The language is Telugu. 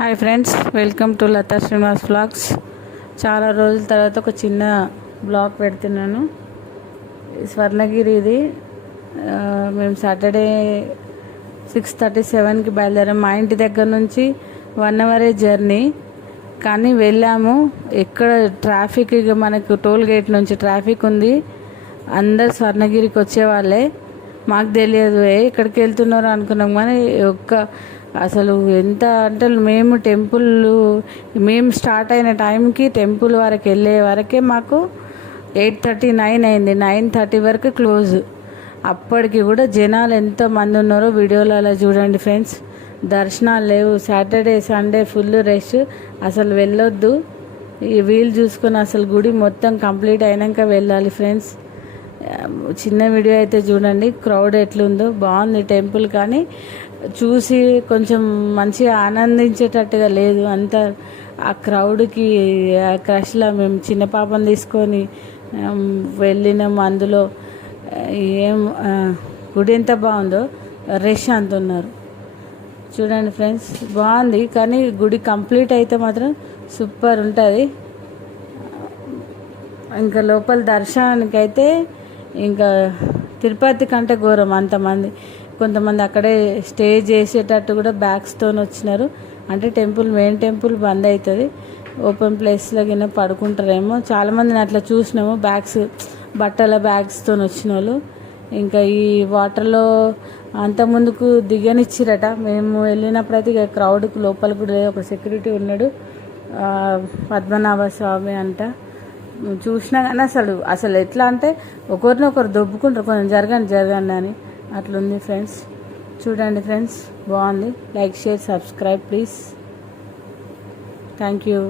Hi friends, welcome to Latha Srinivas blogs. చాలా రోజుల తర్వాత ఒక చిన్న బ్లాగ్ పెడుతున్నాను. స్వర్ణగిరి ఇది. మేము సాటర్డే 6:37కి బయలుదేరాం. మా ఇంటి దగ్గర నుంచి 1 అవరే జర్నీ. కానీ వెళ్ళాము. ఎక్కడ ట్రాఫిక్, ఇక మనకు టోల్ గేట్ నుంచి ట్రాఫిక్ ఉంది. అందరు స్వర్ణగిరికి వచ్చేవాళ్ళే. మాకు తెలియదు ఎక్కడికి వెళ్తున్నారో అనుకున్నాం. కానీ అసలు ఎంత అంటే మేము స్టార్ట్ అయిన టైంకి టెంపుల్ వరకు వెళ్ళే వరకే మాకు 8:39 అయింది. 9:30 వరకు క్లోజ్. అప్పటికి కూడా జనాలు ఎంతమంది ఉన్నారో వీడియోలో అలా చూడండి ఫ్రెండ్స్. దర్శనాలు లేవు. Saturday Sunday full rush. అసలు వెళ్ళొద్దు. ఈ వీలు చూసుకొని అసలు గుడి మొత్తం కంప్లీట్ అయినాక వెళ్ళాలి ఫ్రెండ్స్. చిన్న వీడియో అయితే చూడండి, క్రౌడ్ ఎట్లుందో. బాగుంది టెంపుల్, కానీ చూసి కొంచెం మంచిగా ఆనందించేటట్టుగా లేదు. అంత ఆ క్రౌడ్కి, ఆ క్రష్లో మేము చిన్న పాపను తీసుకొని వెళ్ళినాము. అందులో గుడి ఎంత బాగుందో, రష్ అంత ఉన్నారు. చూడండి ఫ్రెండ్స్, బాగుంది. కానీ గుడి కంప్లీట్ అయితే మాత్రం సూపర్ ఉంటుంది. ఇంకా లోపల దర్శనానికైతే ఇంకా తిరుపతి కంటే ఘోరం అంతమంది. కొంతమంది అక్కడే స్టే చేసేటట్టు కూడా బ్యాగ్స్తో వచ్చినారు. అంటే మెయిన్ టెంపుల్ బంద్ అవుతుంది. ఓపెన్ ప్లేస్లో కింద పడుకుంటారేమో. చాలామందిని అట్లా చూసినాము, బట్టల బ్యాగ్స్తో వచ్చిన వాళ్ళు. ఇంకా ఈ వాటర్లో అంత ముందుకు దిగనిచ్చిరట. మేము వెళ్ళినప్పుడైతే ఇక క్రౌడ్కి లోపల కూడా ఒక సెక్యూరిటీ ఉన్నాడు. పద్మనాభ స్వామి అంట. చూసినా కానీ అసలు ఎట్లా అంటే ఒకరినొకరు దొబ్బుకుంటారు, కొంచెం జరగండి అని. అట్లుంది ఫ్రెండ్స్. చూడండి ఫ్రెండ్స్, బాగుంది. Like, share, subscribe please. Thank you.